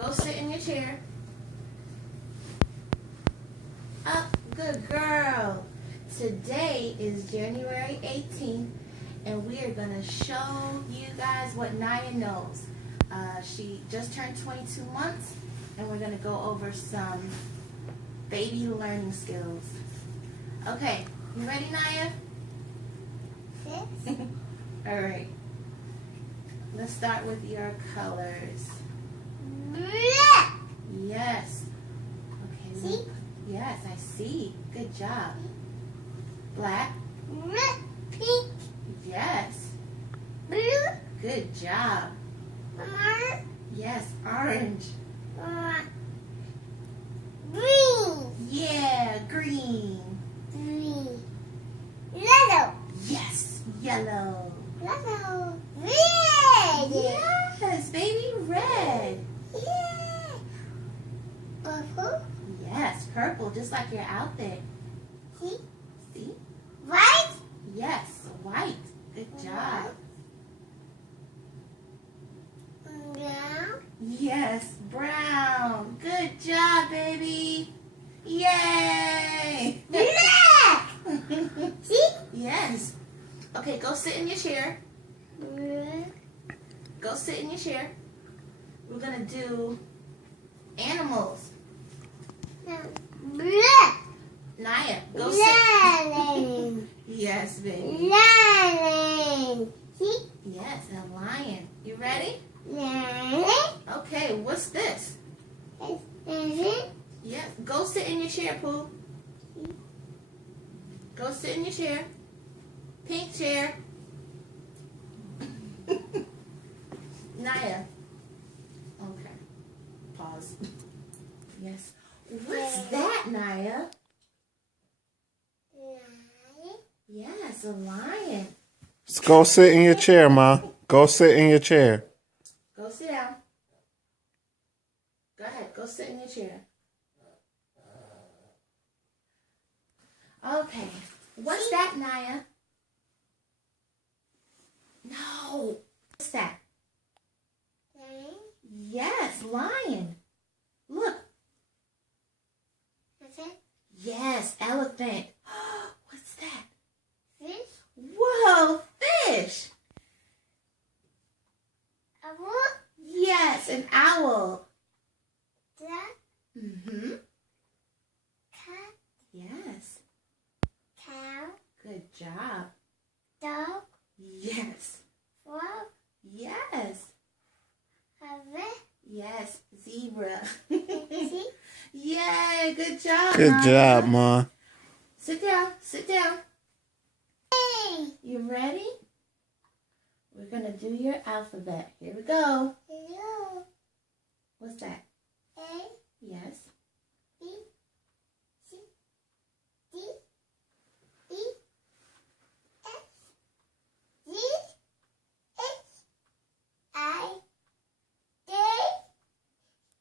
Go sit in your chair. Up, good girl. Today is January 18th, and we are going to show you guys what Naya knows. She just turned 22 months, and we're going to go over some baby learning skills. Okay, you ready, Naya? Yes. All right. Let's start with your colors. Black. Yes. Okay. See? Yes, I see. Good job. Black. Red. Pink. Yes. Blue. Good job. Orange. Yes, orange. Green. Yeah, green. Green. Yellow. Yes, yellow. Yellow. Red. Yes, baby, red. Yeah. Purple. Yes, purple, just like your outfit. See? See? White. Yes, white. Good job. Brown. Yes, brown. Good job, baby. Yay! Black. See? Yes. Okay, go sit in your chair. Black. Go sit in your chair. We're going to do animals. Black. Naya, go sit. Lion. Yes, baby. Lion. See? Yes, a lion. You ready? Lion. Okay, what's this? Elephant. Yes, go sit in your chair, Pooh. Go sit in your chair. Pink chair. Naya. Okay. Pause. Yes. What's that, Naya? Lion. Yes, a lion. Just go sit in your chair, Ma. Go sit in your chair. Go sit down. Go ahead. Go sit in your chair. Okay. What's that, Naya? No. What's that? Lion. Yes, lion. Look. Elephant. Yes, elephant. What's that? Fish. Whoa, fish. Owl. Yes, an owl. Duck. Mm-hmm. Cat. Yes. Cow. Good job. Dog. Yes. Frog. Yes. Rabbit. Yes, zebra. See? Yay, good job. Good Naya. job, Ma. Sit down. Sit down. Hey. You ready? We're going to do your alphabet. Here we go. Hello. What's that? A. Yes. B. C. D. E. F. G. H. I. J.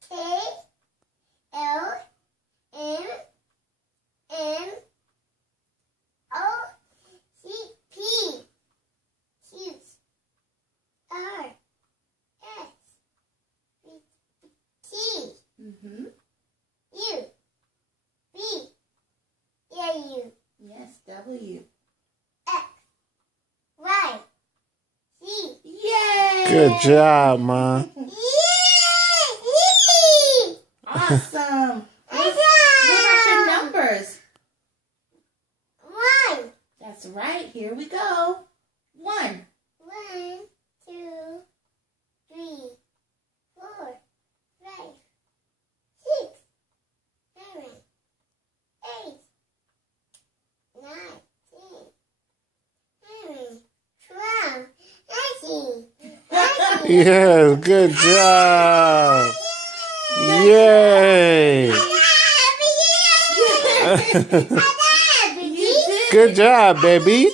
K. L. M. N. O. C. P. Q. R. S. T. Mm-hmm. U. B. W. Yes, W. X. Y. Z. Yay! Good job, Ma. Yay! Awesome. What about your numbers? One. That's right. Here we go. 1. 1, 2, 3, 4, 5, 6, 7, 8, 9, 10, 11, 12, 13. Yes, good job. Yay. You did. Good job, baby.